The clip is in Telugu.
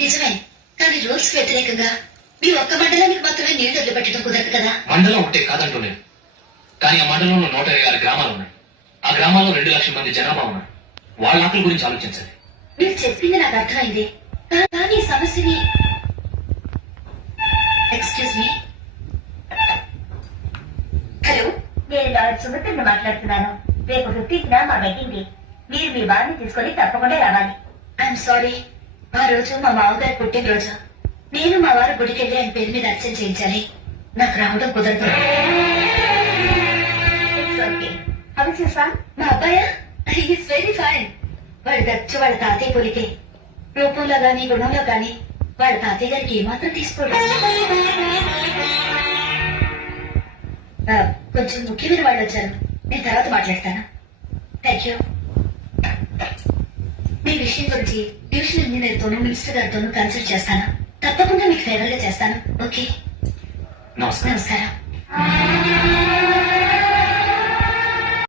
నిజమే, కానీ రూల్స్ వ్యతిరేకంగా మీ ఒక్క మండలానికి మాత్రమే నీళ్లు వదిలిపెట్టడం కుదరదు కదా. మండలం ఒకటే కాదంటూ లేదు, కానీ ఆ మండలంలో 126 గ్రామాలు ఉన్నాయి. ఆ గ్రామాల్లో 2 లక్షల మంది జనాభా ఉన్నారు. వాళ్ళ ఆకలి గురించి ఆలోచించండి. మీరు చెప్పింది నాకు అర్థమైంది, కానీ ఈ సమస్యని ఎక్స్క్యూజ్ మీ. హలో, నేను లాయర్ సుమిత్రని మాట్లాడుతున్నాను. రేపు 15న మా వెడ్డింగ్ డే. మీరు మీ వారిని తీసుకొని తప్పకుండా రావాలి. ఐఎమ్ సారీ, ఆ రోజు మా మామగారి పుట్టినరోజు. నేను మా వారు గుడికెళ్ళి ఆయన పేరు మీద అర్చన చేయించాలి. నాకు రావడం కుదరదు. It's okay. How is your son? మా అబ్బాయా, ఈస్ వెరీ ఫైన్. వాడి ఖర్చు వాళ్ళ తాతయ్య పొలికే. రూపంలో గాని గుణంలో గాని వాళ్ళ తాతయ్య గారికి ఏమాత్రం తీసుకోడు. కొంచెం ముఖ్యమైన వాళ్ళు వచ్చారు, నేను తర్వాత మాట్లాడతాను. Thank you. మీ విషయం గురించి ట్యూషన్ ఇంజనీర్తోనూ మినిస్టర్ గారితోనూ కన్సల్ట్ చేస్తాను. తప్పకుండా మీకు ఫేవర్ గా చేస్తాను. ఓకే, నమస్కారం. నమస్కారం.